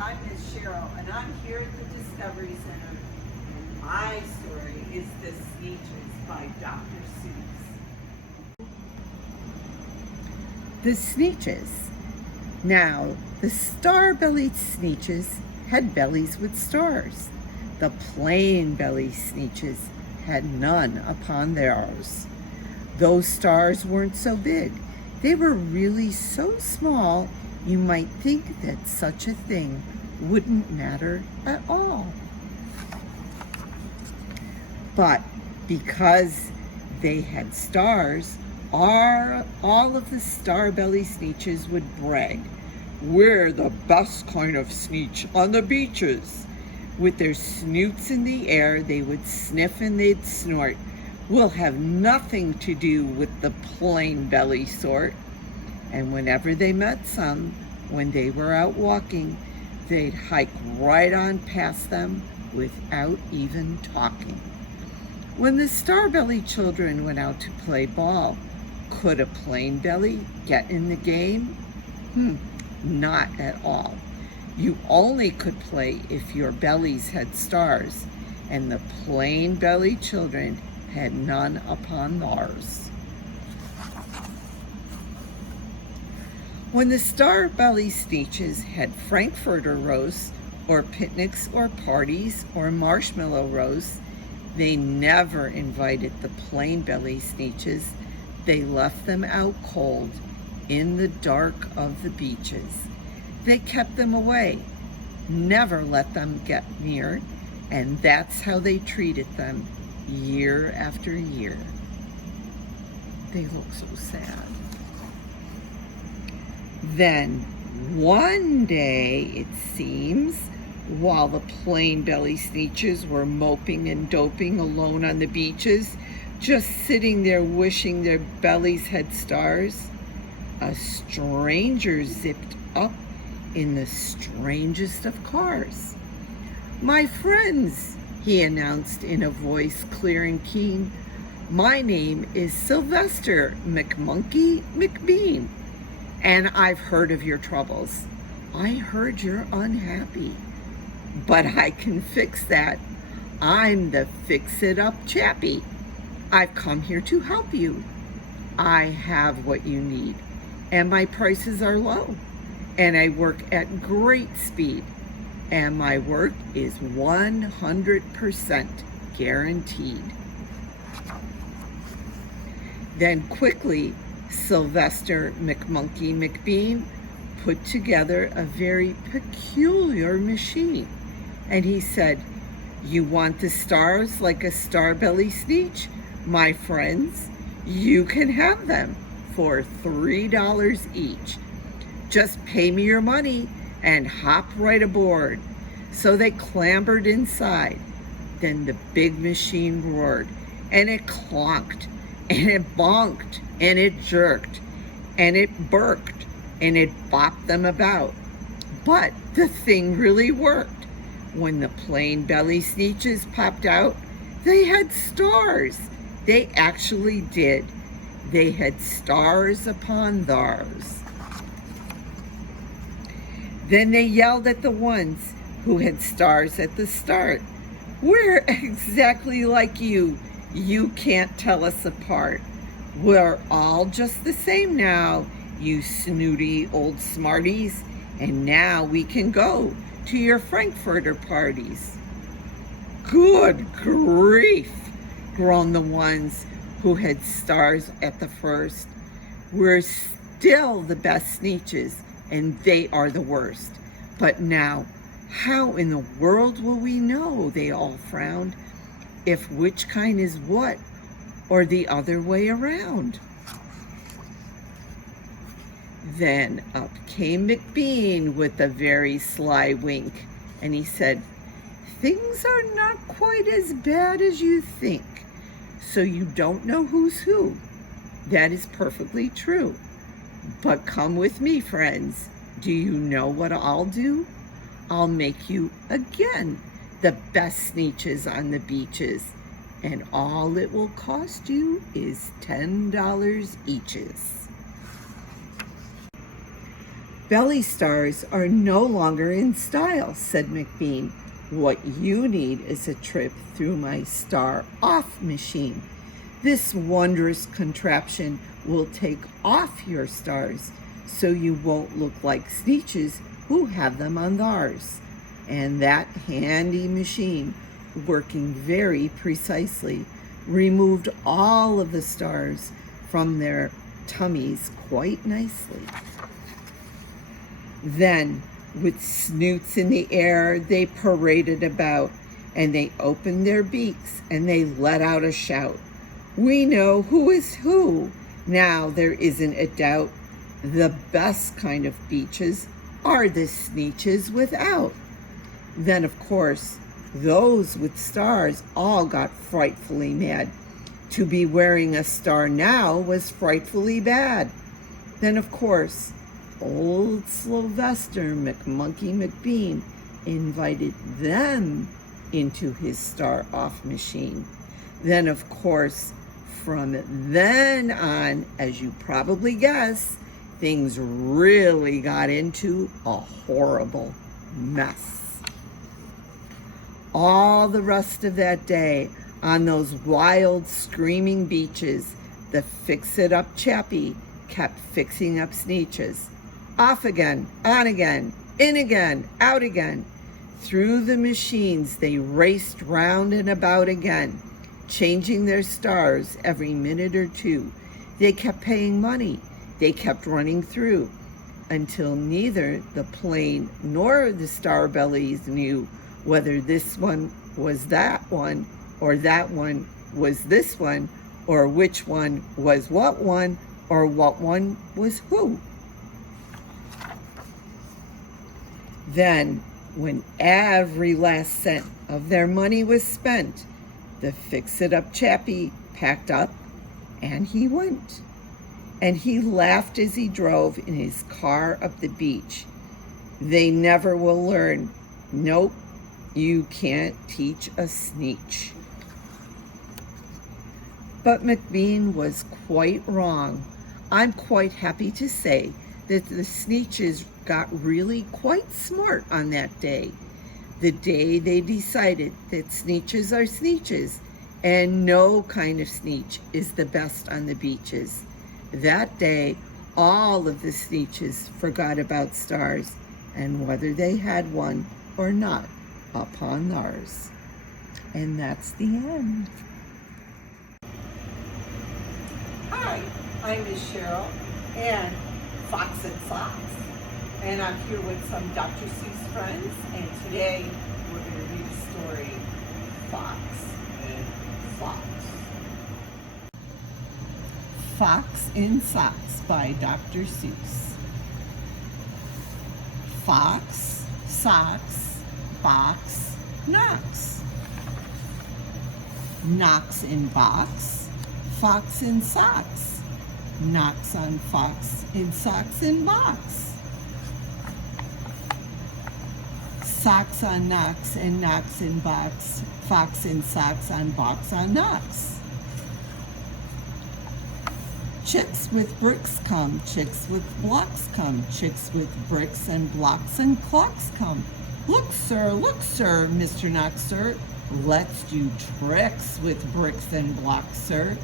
I'm Miss Cheryl, and I'm here at the Discovery Center, and my story is The Sneetches by Dr. Seuss. The Sneetches. Now, the star-bellied Sneetches had bellies with stars. The plain-bellied Sneetches had none upon theirs. Those stars weren't so big. They were really so small, you might think that such a thing wouldn't matter at all. But because they had stars, all of the star-bellied Sneetches would brag. We're the best kind of Sneetch on the beaches. With their snoots in the air, they would sniff and they'd snort. We'll have nothing to do with the plain belly sort. And whenever they met some, when they were out walking, they'd hike right on past them without even talking. When the star-bellied children went out to play ball, could a plain belly get in the game? Not at all. You only could play if your bellies had stars, and the plain-bellied children had none upon theirs. When the star-bellied Sneetches had Frankfurter roasts, or picnics, or parties, or marshmallow roasts, they never invited the plain-bellied Sneetches. They left them out cold in the dark of the beaches. They kept them away, never let them get near, and that's how they treated them year after year. They look so sad. Then one day, it seems, while the plain-bellied Sneetches were moping and doping alone on the beaches, just sitting there wishing their bellies had stars, a stranger zipped up in the strangest of cars. My friends, he announced in a voice clear and keen, my name is Sylvester McMonkey McBean, and I've heard of your troubles. I heard you're unhappy, but I can fix that. I'm the fix-it-up chappie. I've come here to help you. I have what you need, and my prices are low, and I work at great speed, and my work is 100% guaranteed. Then quickly, Sylvester McMonkey McBean put together a very peculiar machine, and he said, you want the stars like a star-bellied Sneetch? My friends, you can have them for $3 each. Just pay me your money and hop right aboard. So they clambered inside. Then the big machine roared, and it clonked, and it bonked, and it jerked, and it burked, and it bopped them about. But the thing really worked. When the plain-bellied Sneetches popped out, they had stars. They actually did. They had stars upon theirs. Then they yelled at the ones who had stars at the start. We're exactly like you. You can't tell us apart. We're all just the same now, you snooty old smarties. And now we can go to your Frankfurter parties. Good grief, groaned the ones who had stars at the first. We're still the best Sneetches, and they are the worst. But now, how in the world will we know, they all frowned, if which kind is what, or the other way around? Then up came McBean with a very sly wink, and he said, things are not quite as bad as you think. So you don't know who's who. That is perfectly true. But come with me, friends. Do you know what I'll do? I'll make you again the best Sneetches on the beaches, and all it will cost you is $10 eaches. Belly stars are no longer in style, said McBean. What you need is a trip through my star off machine. This wondrous contraption will take off your stars so you won't look like Sneetches who have them on theirs. And that handy machine, working very precisely, removed all of the stars from their tummies quite nicely. Then, with snoots in the air, they paraded about, and they opened their beaks, and they let out a shout. We know who is who. Now there isn't a doubt. The best kind of beaches are the Sneetches without. Then, of course, those with stars all got frightfully mad. To be wearing a star now was frightfully bad. Then, of course, old Sylvester McMonkey McBean invited them into his star-off machine. Then, of course, from then on, as you probably guess, things really got into a horrible mess. All the rest of that day, on those wild, screaming beaches, the fix-it-up chappie kept fixing up Sneetches. Off again, on again, in again, out again. Through the machines they raced round and about again, changing their stars every minute or two. They kept paying money. They kept running through until neither the plane nor the star bellies knew whether this one was that one or that one was this one, or which one was what one, or what one was who. Then, when every last cent of their money was spent, the fix-it-up chappie packed up and he went. And he laughed as he drove in his car up the beach. They never will learn. Nope, you can't teach a Sneetch. But McBean was quite wrong. I'm quite happy to say that the Sneetches got really quite smart on that day. The day they decided that Sneetches are Sneetches and no kind of Sneetch is the best on the beaches. That day, all of the Sneetches forgot about stars and whether they had one or not upon theirs. And that's the end. Hi, I'm Miss Cheryl and Fox and Fox, and I'm here with some Dr. Seuss friends, and today we're going to read a story, Fox and Fox. Fox in Socks by Dr. Seuss. Fox, socks, box, knocks. Knocks in box, fox in socks. Knocks on fox in socks in box. Socks on knocks and knocks in box. Fox in socks on box on knocks. Chicks with bricks come, chicks with blocks come, chicks with bricks and blocks and clocks come. Look, sir, Mr. Knox, sir. Let's do tricks with bricks and blocks, sir.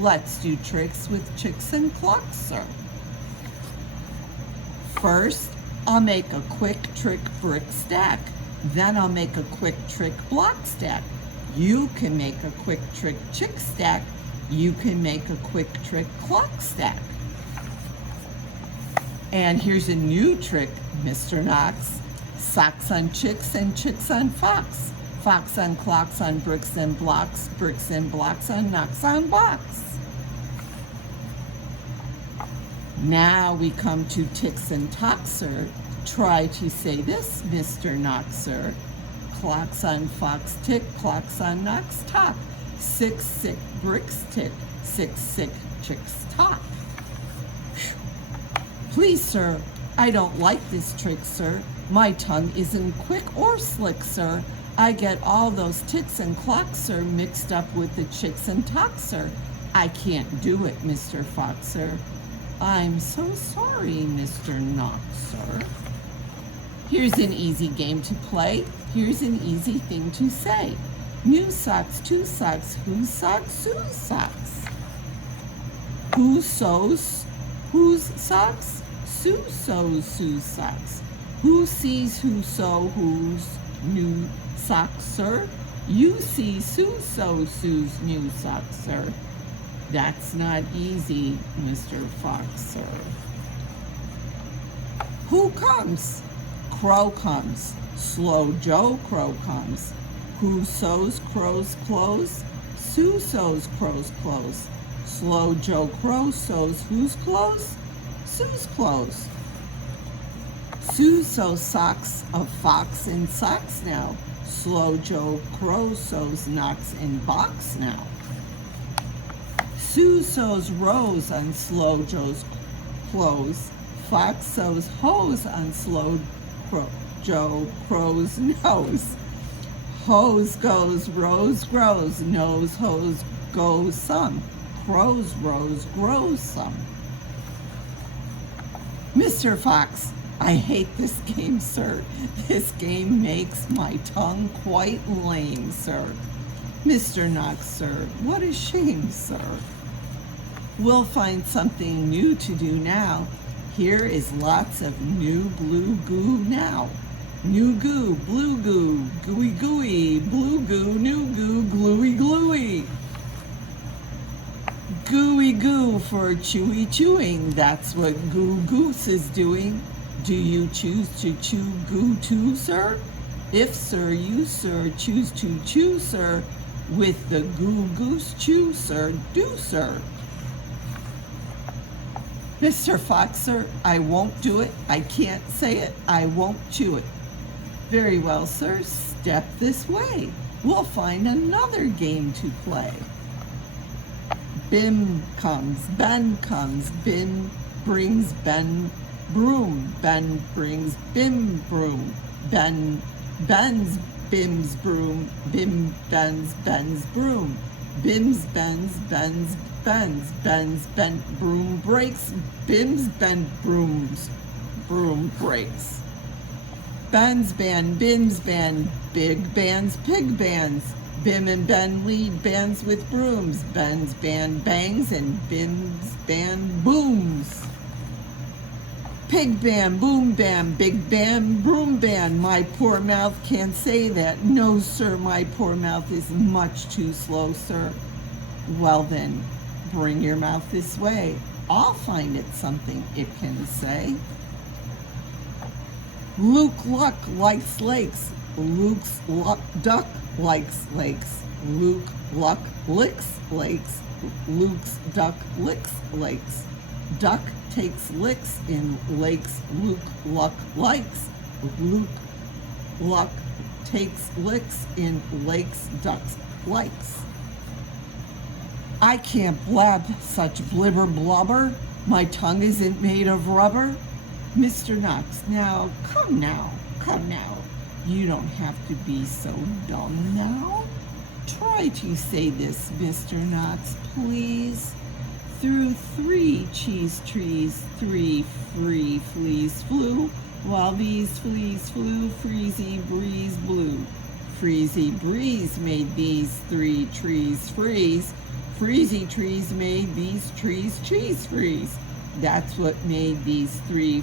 Let's do tricks with chicks and clocks, sir. First, I'll make a quick trick brick stack. Then I'll make a quick trick block stack. You can make a quick trick chick stack. You can make a quick trick clock stack. And here's a new trick, Mr. Knox. Socks on chicks and chicks on fox. Fox on clocks on bricks and blocks. Bricks and blocks on knocks on box. Now we come to ticks and tocks, sir. Try to say this, Mr. Knox, sir. Clocks on fox tick, clocks on knocks tock. 6, 6, bricks tick, 6, 6, chicks tock. Please, sir, I don't like this trick, sir. My tongue isn't quick or slick, sir. I get all those ticks and clocks, sir, mixed up with the chicks and tocks, sir. I can't do it, Mr. Fox, sir. I'm so sorry, Mr. Knox, sir. Here's an easy game to play. Here's an easy thing to say. New socks, two socks, whose socks, whose socks? Who sews whose socks? Sue sews Sue's socks. Who sees who sew whose new socks, sir? You see Sue sew Sue's new socks, sir. That's not easy, Mr. Fox, sir. Who comes? Crow comes. Slow Joe Crow comes. Who sews Crow's clothes? Sue sews Crow's clothes. Slow Joe Crow sews whose clothes? Sue's clothes. Sue sews socks of Fox in socks now. Slow Joe Crow sews knocks in box now. Sue sews rose on Slow Joe's clothes. Fox sews hose on Slow Joe Crow's nose. Hose goes, rose grows, nose hose goes some. Crow's rose grows some. Mr. Fox, I hate this game, sir. This game makes my tongue quite lame, sir. Mr. Knox, sir, what a shame, sir. We'll find something new to do now. Here is lots of new blue goo now. New goo, blue goo, gooey gooey, blue goo, new goo, gluey gluey. Gooey goo for chewy chewing, that's what Goo Goose is doing. Do you choose to chew goo too, sir? If, sir, you, sir, choose to chew, sir, with the Goo Goose chew, sir, do, sir. Mr. Fox, sir, I won't do it. I can't say it. I won't chew it. Very well, sir. Step this way. We'll find another game to play. Bim comes, Ben comes, Bim brings Ben broom, Ben brings Bim broom, Ben bends Bim's broom, Bim bends Ben's broom, Bim's bends Ben's bends, Ben's bent broom breaks, Bim's bent broom's broom breaks. Ben's band, Bim's band, big bands, pig bands. Bim and Ben lead bands with brooms. Ben's band bangs and Bim's band booms. Pig band, boom band, big band, broom band. My poor mouth can't say that. No, sir, my poor mouth is much too slow, sir. Well then, bring your mouth this way. I'll find it something it can say. Luke Luck likes lakes. Luke's duck likes lakes. Luke Luck licks lakes. Luke's duck licks lakes. Duck takes licks in lakes Luke Luck likes. Luke Luck takes licks in lakes ducks likes. I can't blab such blibber blubber. My tongue isn't made of rubber. Mr. Knox, now. You don't have to be so dumb now. Try to say this, Mr. Knox, please. Through 3 cheese trees, 3 free fleas flew, while these fleas flew, freezy breeze blew. Freezy breeze made these 3 trees freeze. Freezy trees made these trees cheese freeze. That's what made these 3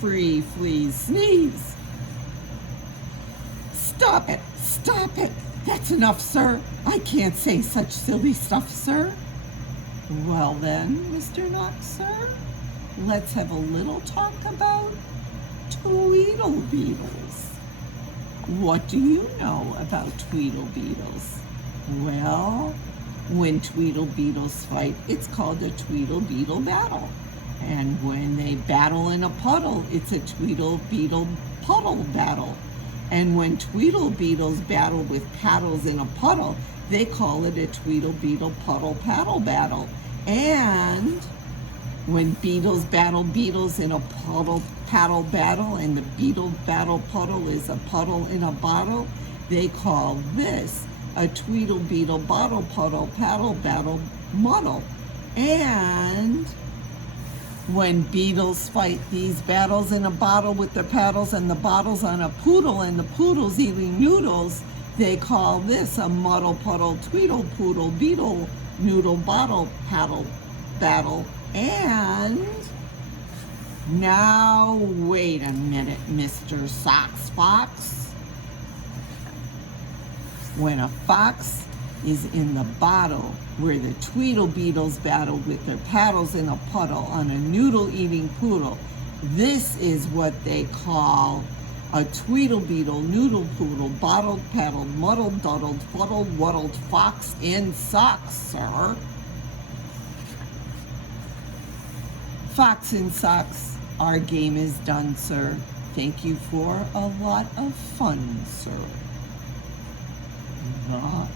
free fleas sneeze. Stop it! That's enough, sir. I can't say such silly stuff, sir. Well then, Mr. Knox, sir, let's have a little talk about Tweedle Beetles. What do you know about Tweedle Beetles? Well, when Tweedle Beetles fight, it's called a Tweedle Beetle battle. And when they battle in a puddle, it's a Tweedle Beetle puddle battle. And when Tweedle Beetles battle with paddles in a puddle, they call it a Tweedle Beetle puddle paddle battle. And when beetles battle beetles in a puddle paddle battle, and the beetle battle puddle is a puddle in a bottle, they call this a Tweedle Beetle bottle puddle paddle battle muddle. And When beetles fight these battles in a bottle with their paddles and the bottles on a poodle and the poodle's eating noodles, they call this a muddle puddle tweedle poodle beetle noodle bottle paddle battle. And now wait a minute, Mr. Socks Fox. When a fox is in the bottle where the tweedle beetles battle with their paddles in a puddle on a noodle-eating poodle, this is what they call a tweedle beetle noodle poodle bottled paddled muddled duddled fuddled wuddled fox in socks, sir. Fox in socks, our game is done, sir. Thank you for a lot of fun, sir. Not